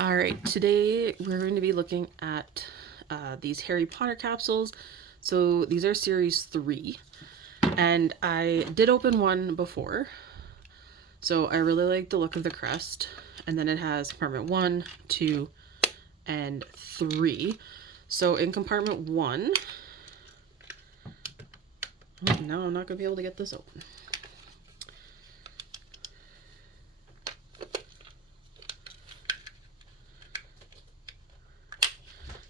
All right, today we're going to be looking at these Harry Potter capsules. So these are series 3, and I did open one before. So I really like the look of the crest, and then it has compartment 1, 2, and 3. So in compartment 1, oh, no, I'm not going to be able to get this open.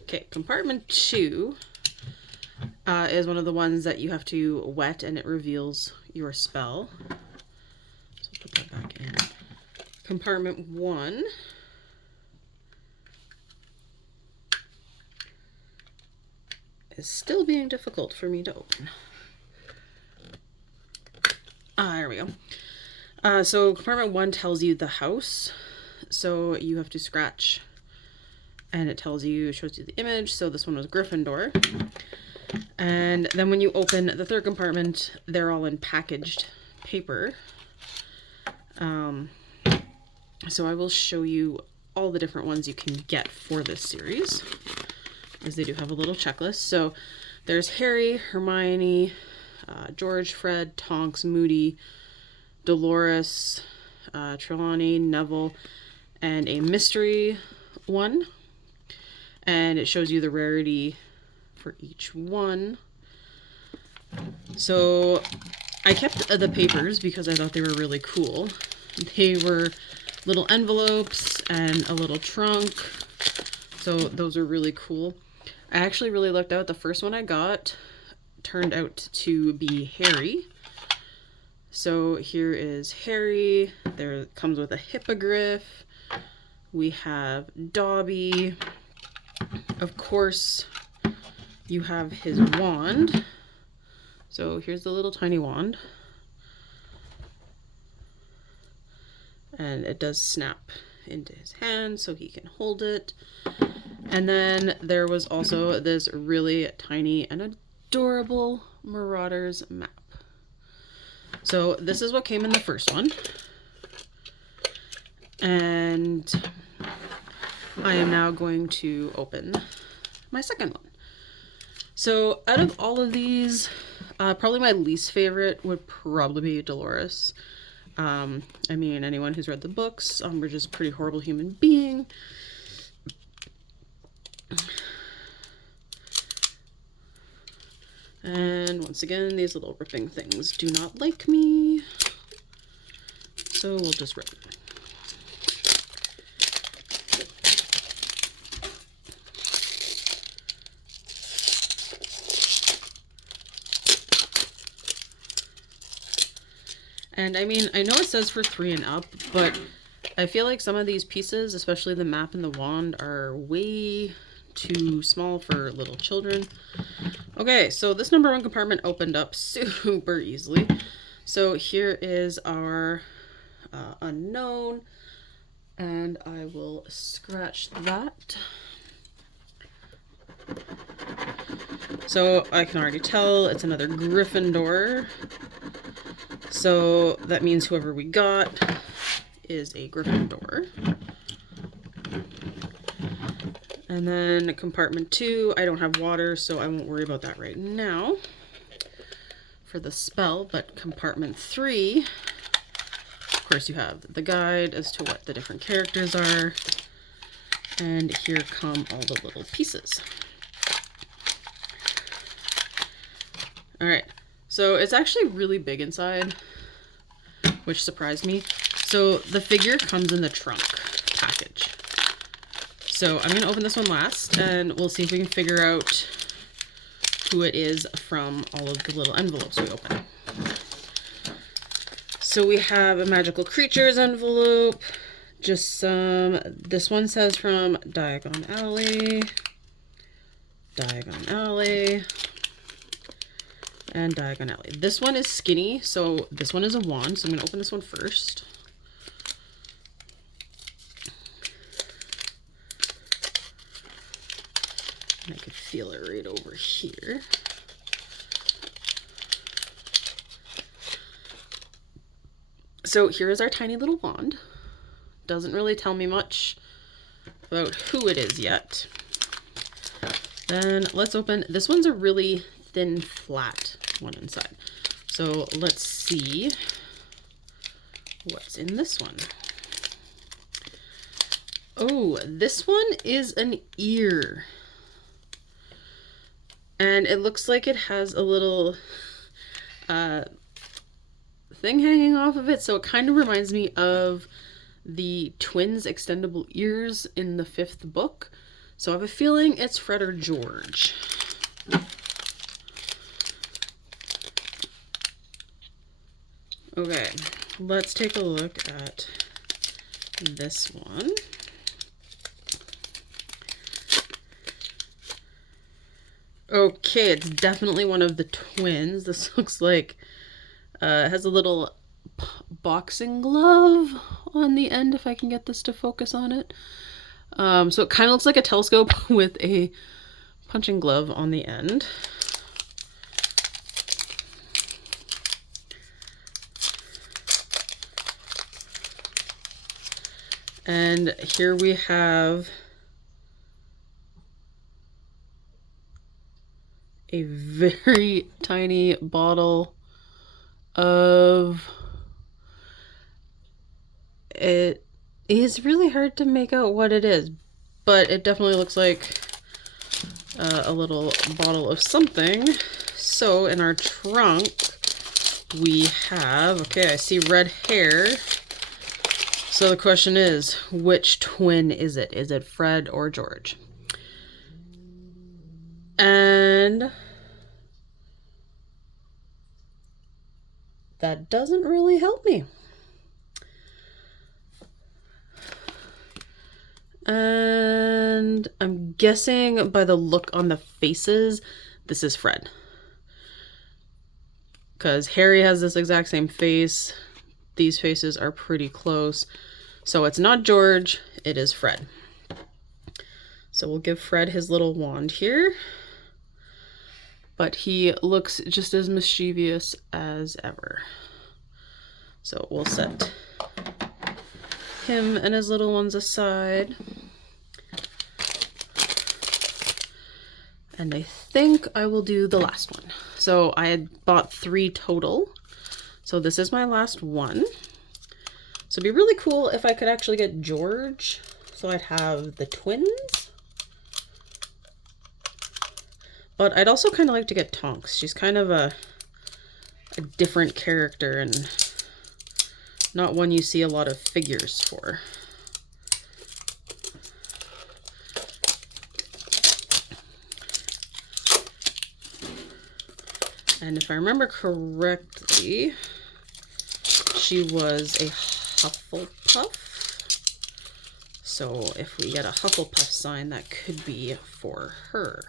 Okay, compartment 2 is one of the ones that you have to wet and it reveals your spell. So put that back in. Compartment 1 is still being difficult for me to open. There we go. So compartment 1 tells you the house. So you have to scratch and it tells you, shows you the image. So this one was Gryffindor. And then when you open the third compartment, they're all in packaged paper. So I will show you all the different ones you can get for this series, as they do have a little checklist. So there's Harry, Hermione, George, Fred, Tonks, Moody, Dolores, Trelawney, Neville, and a mystery one. And it shows you the rarity for each one. So I kept the papers because I thought they were really cool. They were little envelopes and a little trunk. So those are really cool. I actually really lucked out. The first one I got turned out to be Harry. So here is Harry. There comes with a hippogriff. We have Dobby. Of course, you have his wand. So here's the little tiny wand. And it does snap into his hand so he can hold it. And then there was also this really tiny and adorable Marauders map. So this is what came in the first one. And I am now going to open my second one. So out of all of these, probably my least favorite would probably be Dolores. I mean, anyone who's read the books, Umbridge is a pretty horrible human being. And once again, these little ripping things do not like me. So we'll just rip it. And I mean, I know it says for 3 and up, but I feel like some of these pieces, especially the map and the wand, are way too small for little children. Okay, so this number 1 compartment opened up super easily. So here is our unknown, and I will scratch that. So I can already tell it's another Gryffindor. So that means whoever we got is a Gryffindor. And then compartment 2, I don't have water, so I won't worry about that right now for the spell. But compartment 3, of course, you have the guide as to what the different characters are. And here come all the little pieces. All right, so it's actually really big inside, which surprised me. So the figure comes in the trunk package. So I'm gonna open this one last and we'll see if we can figure out who it is from all of the little envelopes we open. So we have a magical creatures envelope, just some, this one says from Diagon Alley, Diagon Alley, and Diagon Alley. This one is skinny, so this one is a wand, so I'm gonna open this one first. I could feel it right over here. So here is our tiny little wand. Doesn't really tell me much about who it is yet. Then let's open, this one's a really thin, flat one inside. So let's see what's in this one. Oh, this one is an ear. And it looks like it has a little thing hanging off of it. So it kind of reminds me of the twins' extendable ears in the 5th book. So I have a feeling it's Fred or George. Okay, let's take a look at this one. Okay, it's definitely one of the twins. This looks like it has a little boxing glove on the end, if I can get this to focus on it. So it kind of looks like a telescope with a punching glove on the end. And here we have a very tiny bottle of, it is really hard to make out what it is, but it definitely looks like a little bottle of something. So in our trunk we have, okay, I see red hair. So the question is, which twin is it? Is it Fred or George? And that doesn't really help me. And I'm guessing by the look on the faces, this is Fred. Because Harry has this exact same face. These faces are pretty close. So it's not George, it is Fred. So we'll give Fred his little wand here. But he looks just as mischievous as ever. So we'll set him and his little ones aside. And I think I will do the last one. So I had bought 3 total. So this is my last one. So it'd be really cool if I could actually get George. So I'd have the twins. But I'd also kind of like to get Tonks. She's kind of a different character and not one you see a lot of figures for. And if I remember correctly, she was a Hufflepuff. So if we get a Hufflepuff sign, that could be for her.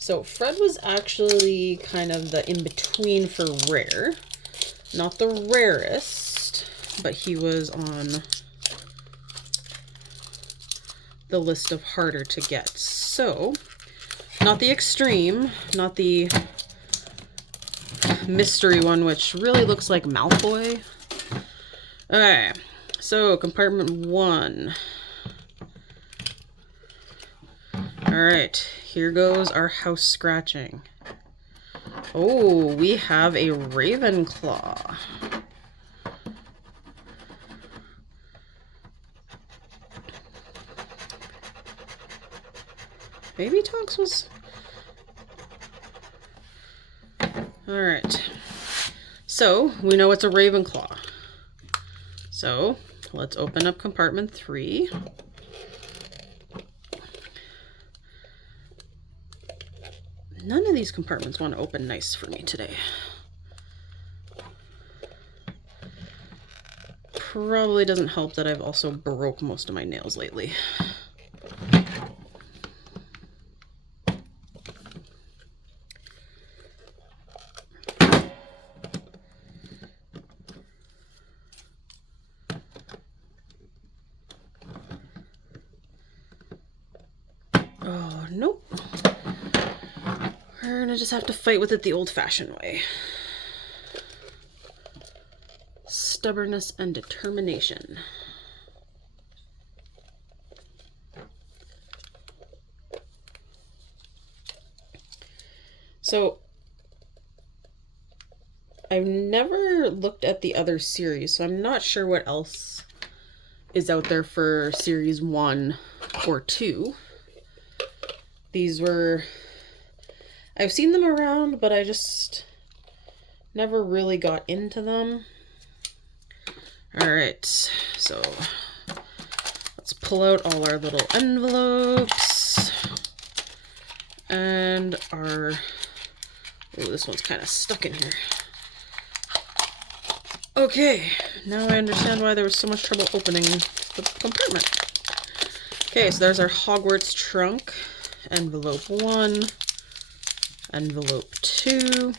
So Fred was actually kind of the in-between for rare. Not the rarest, but he was on the list of harder to get. So, not the extreme, not the mystery one, which really looks like Malfoy. Okay, so compartment 1. Alright, here goes our house scratching. Oh, we have a Ravenclaw. Maybe Tonks was... Alright. So, we know it's a Ravenclaw. So, let's open up compartment 3. None of these compartments want to open nice for me today. Probably doesn't help that I've also broke most of my nails lately. Oh, nope. We're gonna just have to fight with it the old-fashioned way. Stubbornness and determination. So I've never looked at the other series, so I'm not sure what else is out there for series 1 or 2. These were... I've seen them around, but I just never really got into them. Alright, so let's pull out all our little envelopes. And our... Oh, this one's kind of stuck in here. Okay, now I understand why there was so much trouble opening the compartment. Okay, so there's our Hogwarts trunk. Envelope 1. Envelope 2. Kind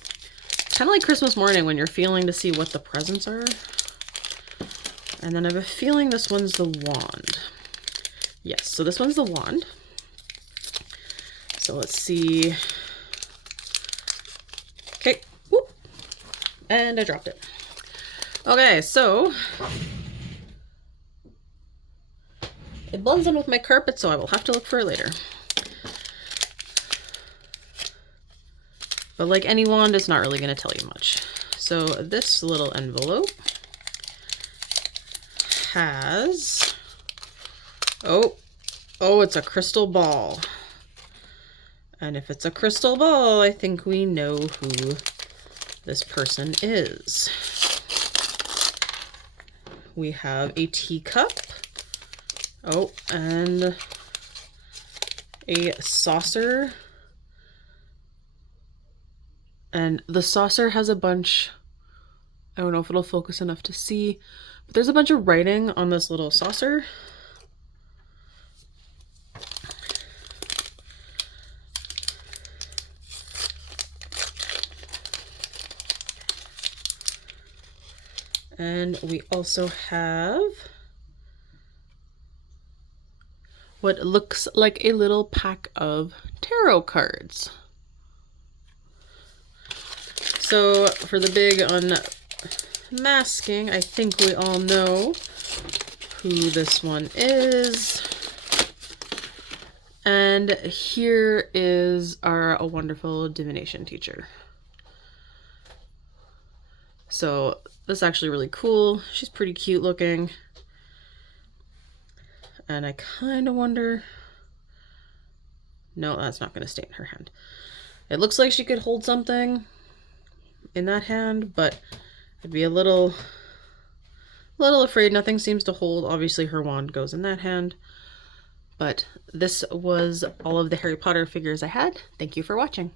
of like Christmas morning when you're feeling to see what the presents are. And then I have a feeling this one's the wand. Yes, so this one's the wand. So let's see. Okay, whoop. And I dropped it. Okay, so it blends in with my carpet, so I will have to look for it later. But like any wand, it's not really going to tell you much. So this little envelope has... Oh, it's a crystal ball. And if it's a crystal ball, I think we know who this person is. We have a teacup. Oh, and a saucer. And the saucer has a bunch, I don't know if it'll focus enough to see, but there's a bunch of writing on this little saucer. And we also have what looks like a little pack of tarot cards. So for the big unmasking, I think we all know who this one is. And here is our wonderful divination teacher. So this is actually really cool. She's pretty cute looking. And I kind of wonder... No, that's not going to stay in her hand. It looks like she could hold something in that hand, but I'd be a little afraid. Nothing seems to hold. Obviously her wand goes in that hand. But this was all of the Harry Potter figures I had. Thank you for watching.